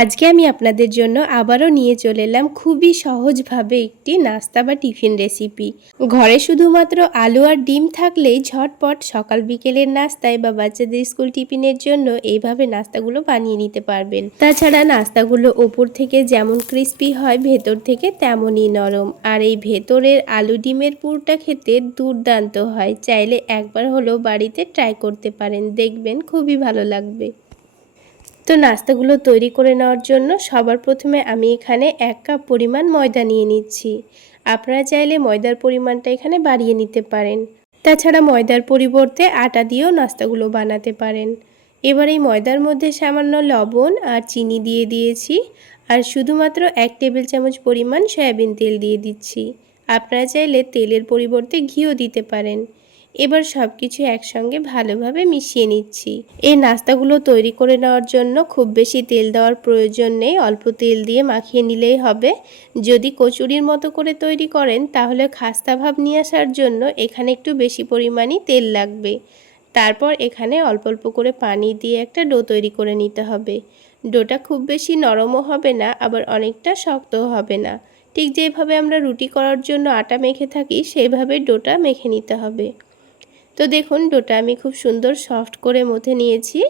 আজকে আমি আপনাদের জন্য আবারও নিয়ে চলে এলাম খুবই সহজভাবে একটি নাস্তা বা টিফিন রেসিপি। ঘরে শুধুমাত্র আলু আর ডিম থাকলেই ঝটপট সকাল বিকেলের নাস্তায় বা বাচ্চাদের স্কুল টিফিনের জন্য এইভাবে নাস্তাগুলো বানিয়ে নিতে পারবেন। তাছাড়া নাস্তাগুলো ওপর থেকে যেমন ক্রিস্পি হয়, ভেতর থেকে তেমনই নরম। আর এই ভেতরের আলু ডিমের পুরটা খেতে দুর্দান্ত হয়। চাইলে একবার হলেও বাড়িতে ট্রাই করতে পারেন। দেখবেন খুবই ভালো লাগবে। তো নাস্তাগুলো তৈরি করে নেওয়ার জন্য সবার প্রথমে আমি এখানে এক কাপ পরিমাণ ময়দা নিয়ে নিচ্ছি। আপনারা চাইলে ময়দার পরিমাণটা এখানে বাড়িয়ে নিতে পারেন। তাছাড়া ময়দার পরিবর্তে আটা দিয়েও নাস্তাগুলো বানাতে পারেন। এবার এই ময়দার মধ্যে সামান্য লবণ আর চিনি দিয়ে দিয়েছি আর শুধুমাত্র এক টেবিল চামচ পরিমাণ সয়াবিন তেল দিয়ে দিচ্ছি। আপনারা চাইলে তেলের পরিবর্তে ঘিও দিতে পারেন। এবার সব কিছু একসঙ্গে ভালোভাবে মিশিয়ে নিচ্ছি। এই নাস্তাগুলো তৈরি করে নেওয়ার জন্য খুব বেশি তেল দেওয়ার প্রয়োজন নেই, অল্প তেল দিয়ে মাখিয়ে নিলেই হবে। যদি কচুরির মতো করে তৈরি করেন, তাহলে খাস্তা ভাব নিয়ে আসার জন্য এখানে একটু বেশি পরিমাণই তেল লাগবে। তারপর এখানে অল্প অল্প করে পানি দিয়ে একটা ডো তৈরি করে নিতে হবে। ডোটা খুব বেশি নরমও হবে না, আবার অনেকটা শক্তও হবে না। ঠিক যেভাবে আমরা রুটি করার জন্য আটা মেখে থাকি, সেইভাবে ডোটা মেখে নিতে হবে। তো দেখুন, ডোটা আমি খুব সুন্দর সফট করে মথে নিয়েছি।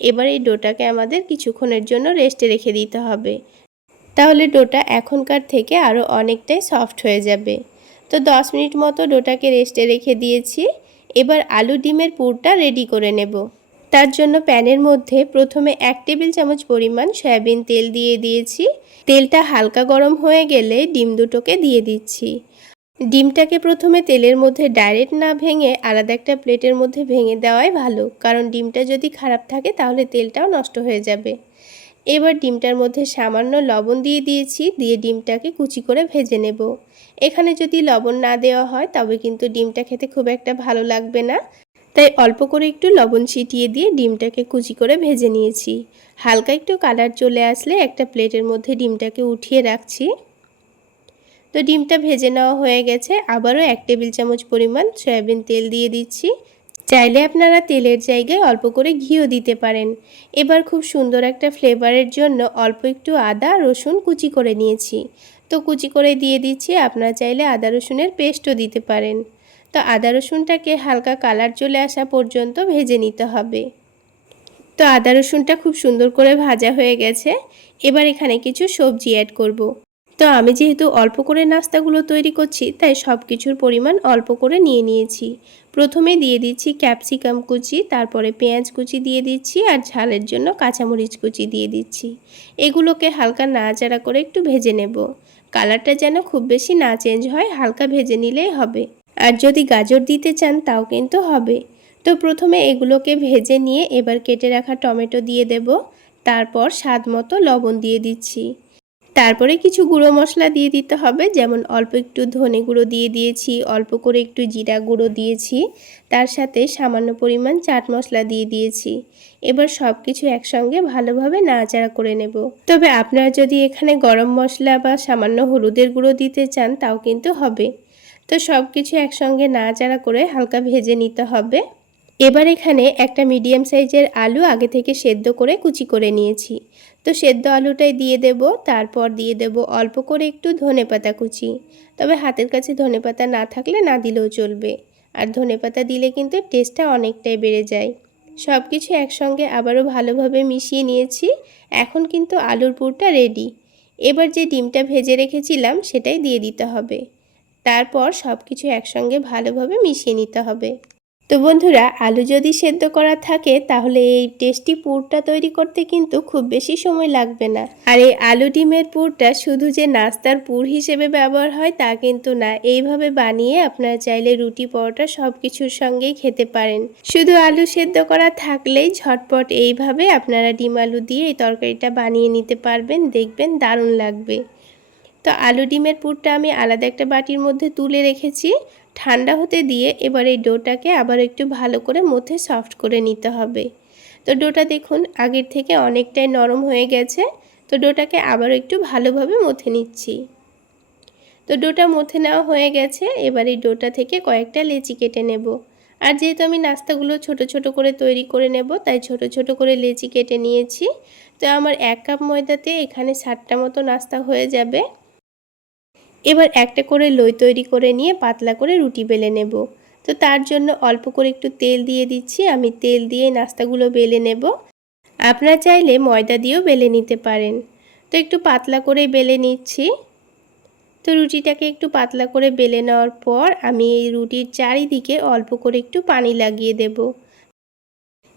এবার এই ডোটাকে আমাদের কিছুক্ষণের জন্য রেস্টে রেখে দিতে হবে। তাহলে ডোটা এখনকার থেকে আরও অনেকটাই সফট হয়ে যাবে। তো দশ মিনিট মতো ডোটাকে রেস্টে রেখে দিয়েছি। এবার আলু ডিমের পুরটা রেডি করে নেব। তার জন্য প্যানের মধ্যে প্রথমে এক টেবিল চামচ পরিমাণ সয়াবিন তেল দিয়ে দিয়েছি। তেলটা হালকা গরম হয়ে গেলে ডিম দুটোকে দিয়ে দিচ্ছি। ডিমটাকে প্রথমে তেলের মধ্যে ডাইরেক্ট না ভেঙে আলাদা একটা প্লেটের মধ্যে ভেঙে দেওয়াই ভালো, কারণ ডিমটা যদি খারাপ থাকে তাহলে তেলটাও নষ্ট হয়ে যাবে। এবার ডিমটার মধ্যে সামান্য লবণ দিয়ে দিয়েছি, দিয়ে ডিমটাকে কুচি করে ভেজে নেব। এখানে যদি লবণ না দেওয়া হয় তবে কিন্তু ডিমটা খেতে খুব একটা ভালো লাগবে না। তাই অল্প করে একটু লবণ ছিটিয়ে দিয়ে ডিমটাকে কুচি করে ভেজে নিয়েছি। হালকা একটু কালার চলে আসলে একটা প্লেটের মধ্যে ডিমটাকে উঠিয়ে রাখছি। তো ডিমটা ভেজে নেওয়া হয়ে গেছে। আবারও এক টেবিল চামচ পরিমাণ সয়াবিন তেল দিয়ে দিচ্ছি। চাইলে আপনারা তেলের জায়গায় অল্প করে ঘিও দিতে পারেন। এবার খুব সুন্দর একটা ফ্লেভারের জন্য অল্প একটু আদা, রসুন কুচি করে নিয়েছি। তো কুচি করে দিয়ে দিচ্ছি, আপনারা চাইলে আদা, রসুনের পেস্টও দিতে পারেন। তো আদা, রসুনটাকে হালকা কালার চলে আসা পর্যন্ত ভেজে নিতে হবে। তো আদা, রসুনটা খুব সুন্দর করে ভাজা হয়ে গেছে। এবার এখানে কিছু সবজি অ্যাড করব। তো আমি যেহেতু অল্প করে নাস্তাগুলো তৈরি করছি, তাই সব কিছুর পরিমাণ অল্প করে নিয়ে নিয়েছি। প্রথমে দিয়ে দিচ্ছি ক্যাপসিকাম কুচি, তারপরে পেঁয়াজ কুচি দিয়ে দিচ্ছি আর ঝালের জন্য কাঁচামরিচ কুচি দিয়ে দিচ্ছি। এগুলোকে হালকা নাড়াচাড়া করে একটু ভেজে নেব। কালারটা যেন খুব বেশি না চেঞ্জ হয়, হালকা ভেজে নিলেই হবে। আর যদি গাজর দিতে চান, তাও কিন্তু হবে। তো প্রথমে এগুলোকে ভেজে নিয়ে এবার কেটে রাখা টমেটো দিয়ে দেব। তারপর স্বাদ মতো লবণ দিয়ে দিচ্ছি। তারপরে কিছু গুঁড়ো মশলা দিয়ে দিতে হবে, যেমন অল্প একটু ধনে গুঁড়ো দিয়ে দিয়েছি, অল্প করে একটু জিরা গুঁড়ো দিয়েছি, তার সাথে সামান্য পরিমাণ চাট মশলা দিয়ে দিয়েছি। এবার সব কিছু একসঙ্গে ভালোভাবে নাড়াচাড়া করে নেব। তবে আপনারা যদি এখানে গরম মশলা বা সামান্য হলুদের গুঁড়ো দিতে চান, তাও কিন্তু হবে। তো সব কিছু একসঙ্গে নাড়াচাড়া করে হালকা ভেজে নিতে হবে। এবার এখানে একটা মিডিয়াম সাইজের আলু আগে থেকে সেদ্ধ করে কুচি করে নিয়েছি। তো সেদ্ধ আলুটাই দিয়ে দেব, তারপর দিয়ে দেব অল্প করে একটু ধনে পাতা কুচি। তবে হাতের কাছে ধনে পাতা না থাকলে না দিলেও চলবে। আর ধনে পাতা দিলে কিন্তু টেস্টটা অনেকটাই বেড়ে যায়। সব কিছু একসঙ্গে আবারও ভালোভাবে মিশিয়ে নিয়েছি। এখন কিন্তু আলুর পুরটা রেডি এবার যে ডিমটা ভেজে রেখেছিলাম সেটাই দিয়ে দিতে হবে। তারপর সব কিছু একসঙ্গে ভালোভাবে মিশিয়ে নিতে হবে। তো বন্ধুরা, আলু যদি সেদ্ধ করা থাকে, তাহলে এই টেস্টি পুরটা তৈরি করতে কিন্তু খুব বেশি সময় লাগবে না। আর এই আলু ডিমের পুরটা শুধু যে নাস্তার পুর হিসেবে ব্যবহার হয়, তা কিন্তু না। এইভাবে বানিয়ে আপনারা চাইলে রুটি, পরোটা সব কিছুর সঙ্গেই খেতে পারেন। শুধু আলু সেদ্ধ করা থাকলেই ঝটপট এইভাবে আপনারা ডিম আলু দিয়ে এই তরকারিটা বানিয়ে নিতে পারবেন। দেখবেন দারুণ লাগবে। তো আলু ডিমের পুরটা আমি আলাদা একটা বাটির মধ্যে তুলে রেখেছি। ঠান্ডা হতে দিয়ে এবার এই ডোটাকে আবার একটু ভালো করে মধ্যে সফট করে নিতে হবে। তো ডোটা দেখুন আগের থেকে অনেকটাই নরম হয়ে গেছে। তো ডোটাকে আবার একটু ভালোভাবে মথে নিচ্ছি। তো ডোটা মথে নেওয়া হয়ে গেছে, এবার এই ডোটা থেকে কয়েকটা লেচি কেটে নেব। আর যেহেতু আমি নাস্তাগুলো ছোট ছোট করে তৈরি করে নেব, তাই ছোট ছোট করে লেচি কেটে নিয়েছি। তো আমার এক কাপ ময়দাতে এখানে ষাটটা মতো নাস্তা হয়ে যাবে। এবার একটা করে লই তৈরি করে নিয়ে পাতলা করে রুটি বেলে নেব। তো তার জন্য অল্প করে একটু তেল দিয়ে দিচ্ছি, আমি তেল দিয়ে নাস্তাগুলো বেলে নেব। আপনারা চাইলে ময়দা দিয়েও বেলে নিতে পারেন। তো একটু পাতলা করে বেলে নিচ্ছি। তো রুটিটাকে একটু পাতলা করে বেলে নেওয়ার পর আমি এই রুটির চারিদিকে অল্প করে একটু পানি লাগিয়ে দেব।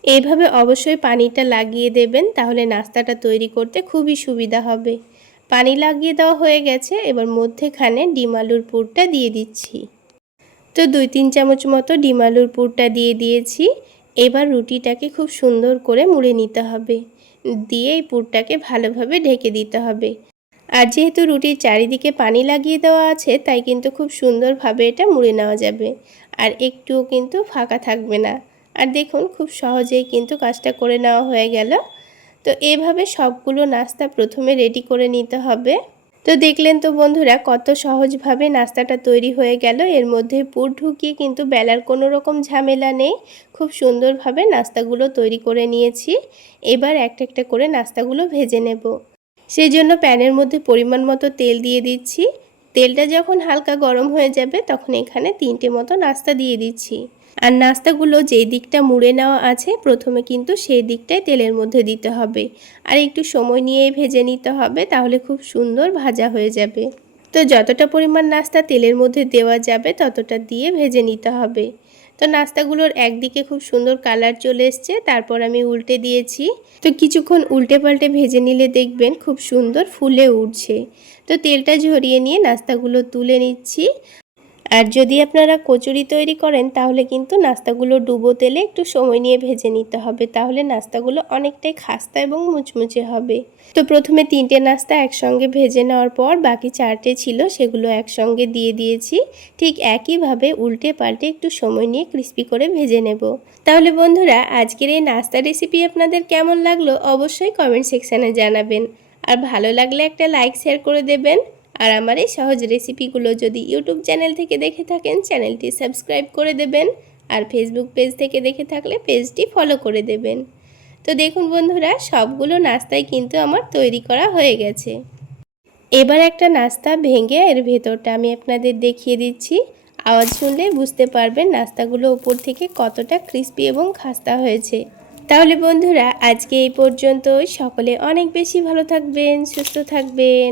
এইভাবে অবশ্যই পানিটা লাগিয়ে দেবেন, তাহলে নাস্তাটা তৈরি করতে খুবই সুবিধা হবে। পানি লাগিয়ে দেওয়া হয়ে গেছে, এবার মধ্যেখানে ডিম আলুর পুরটা দিয়ে দিচ্ছি। তো দুই তিন চামচ মতো ডিম আলুর পুরটা দিয়ে দিয়েছি। এবার রুটিটাকে খুব সুন্দর করে মুড়ে নিতে হবে। দিয়ে এই পুরটাকে ভালোভাবে ঢেকে দিতে হবে। আর যেহেতু রুটির চারিদিকে পানি লাগিয়ে দেওয়া আছে, তাই কিন্তু খুব সুন্দরভাবে এটা মুড়ে নেওয়া যাবে। আর একটুও কিন্তু ফাঁকা থাকবে না। আর দেখুন, খুব সহজেই কিন্তু কাজটা করে নেওয়া হয়ে গেল। তো এভাবে সবগুলো নাস্তা প্রথমে রেডি করে নিতে হবে। তো দেখলেন তো বন্ধুরা, কত সহজভাবে নাস্তাটা তৈরি হয়ে গেল। এর মধ্যে পুর ঢুকিয়ে কিন্তু বেলার কোনো রকম ঝামেলা নেই। খুব সুন্দরভাবে নাস্তাগুলো তৈরি করে নিয়েছি। এবার একটা একটা করে নাস্তাগুলো ভেজে নেব। সেই জন্য প্যানের মধ্যে পরিমাণ মতো তেল দিয়ে দিচ্ছি। তেলটা যখন হালকা গরম হয়ে যাবে, তখন এখানে তিনটে মতো নাস্তা দিয়ে দিচ্ছি। আর নাস্তাগুলো যেই দিকটা মুড়ে নেওয়া আছে, প্রথমে কিন্তু সেই দিকটাই তেলের মধ্যে দিতে হবে। আর একটু সময় নিয়ে ভেজে নিতে হবে, তাহলে খুব সুন্দর ভাজা হয়ে যাবে। তো যতটা পরিমাণ নাস্তা তেলের মধ্যে দেওয়া যাবে, ততটা দিয়ে ভেজে নিতে হবে। তো নাস্তাগুলোর একদিকে খুব সুন্দর কালার চলে এসছে, তারপর আমি উল্টে দিয়েছি। তো কিছুক্ষণ উল্টে পাল্টে ভেজে নিলে দেখবেন খুব সুন্দর ফুলে উঠছে। তো তেলটা ঝরিয়ে নিয়ে নাস্তাগুলো তুলে নিচ্ছি। আর যদি আপনারা কচুরি তৈরি করেন, তাহলে কিন্তু নাস্তাগুলো ডুবো তেলে একটু সময় নিয়ে ভেজে নিতে হবে। তাহলে নাস্তাগুলো অনেকটাই খাস্তা এবং মুচমুচে হবে। তো প্রথমে তিনটে নাস্তা একসঙ্গে ভেজে নেওয়ার পর বাকি চারটে ছিল, সেগুলো একসঙ্গে দিয়ে দিয়েছি। ঠিক একইভাবে উল্টে পাল্টে একটু সময় নিয়ে ক্রিস্পি করে ভেজে নেব। তাহলে বন্ধুরা, আজকের এই নাস্তা রেসিপি আপনাদের কেমন লাগল অবশ্যই কমেন্ট সেকশানে জানাবেন। আর ভালো লাগলে একটা লাইক, শেয়ার করে দেবেন। আর আমার এই সহজ রেসিপিগুলো যদি ইউটিউব চ্যানেল থেকে দেখে থাকেন, চ্যানেলটি সাবস্ক্রাইব করে দেবেন আর ফেসবুক পেজ থেকে দেখে থাকলে পেজটি ফলো করে দেবেন। তো দেখুন বন্ধুরা, সবগুলো নাস্তাই কিন্তু আমার তৈরি করা হয়ে গেছে। এবার একটা নাস্তা ভেঙে এর ভেতরটা আমি আপনাদের দেখিয়ে দিচ্ছি। আওয়াজ শুনলে বুঝতে পারবেন নাস্তাগুলো উপর থেকে কতটা ক্রিস্পি এবং খাস্তা হয়েছে। তাহলে বন্ধুরা, আজকে এই পর্যন্তই। সকলে অনেক বেশি ভালো থাকবেন, সুস্থ থাকবেন।